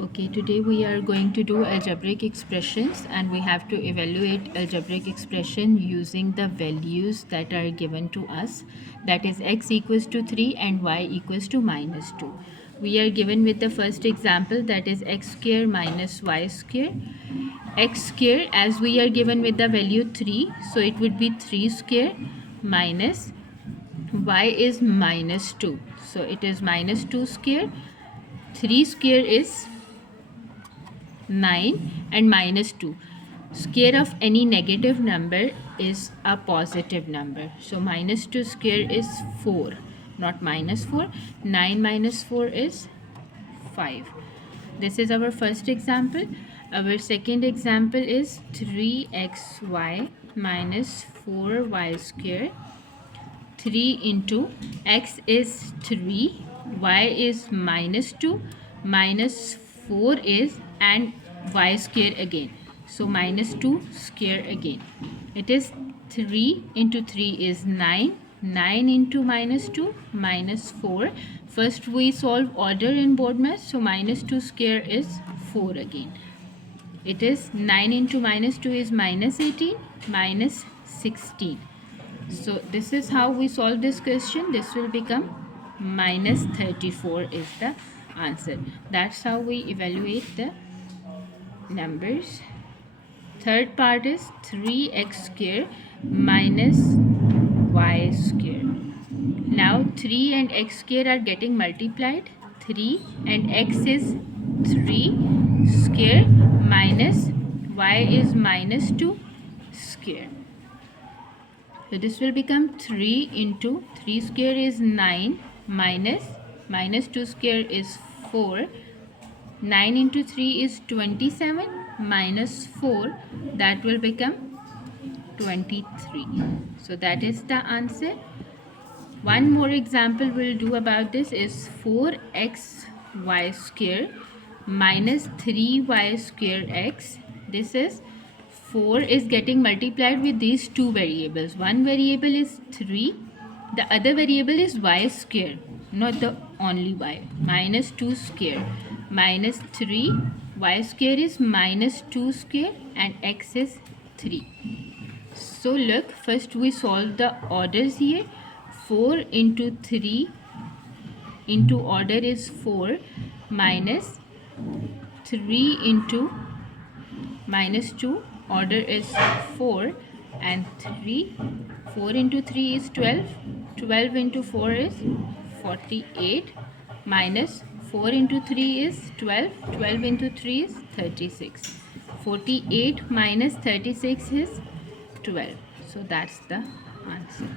Okay, today we are going to do algebraic expressions and we have to evaluate algebraic expression using the values that are given to us, that is x equals to 3 and y equals to minus 2. We are given with the first example, that is x square minus y square. X square, as we are given with the value 3, so it would be 3 square minus y is minus 2. So it is minus 2 square. 3 square is 9 and minus 2. Square of any negative number is a positive number. So minus 2 square is 4, not minus 4. 9 minus 4 is 5. This is our first example. Our second example is 3xy minus 4y square. 3 into x is 3, y is minus 2, minus 4 is, and y square again. So minus 2 square again. It is 3 into 3 is 9. 9 into minus 2 minus 4. First we solve order in BODMAS. So minus 2 square is 4 again. It is 9 into minus 2 is minus 18 minus 16. So this is how we solve this question. This will become minus 34 is the answer. That's how we evaluate the numbers. Third part is 3x square minus y square. Now 3 and x square are getting multiplied. 3 and x is 3 square minus y is minus 2 square. So this will become 3 into 3 square is 9 minus 2 square is 4. 9 into 3 is 27 minus 4, that will become 23. So that is the answer. One more example we'll do about this is 4xy square minus 3y square x. This is 4 is getting multiplied with these two variables. One variable is 3, the other variable is y square, not the only y. Minus 2 square minus 3, y square is minus 2 square and x is 3. So look, first we solve the orders here. 4 into 3 into order is 4 minus 3 into minus 2 order is 4 and 3. 4 into 3 is 12. 12 into 4 is 48 minus 4 into 3 is 12. 12 into 3 is 36. 48 minus 36 is 12. So that's the answer.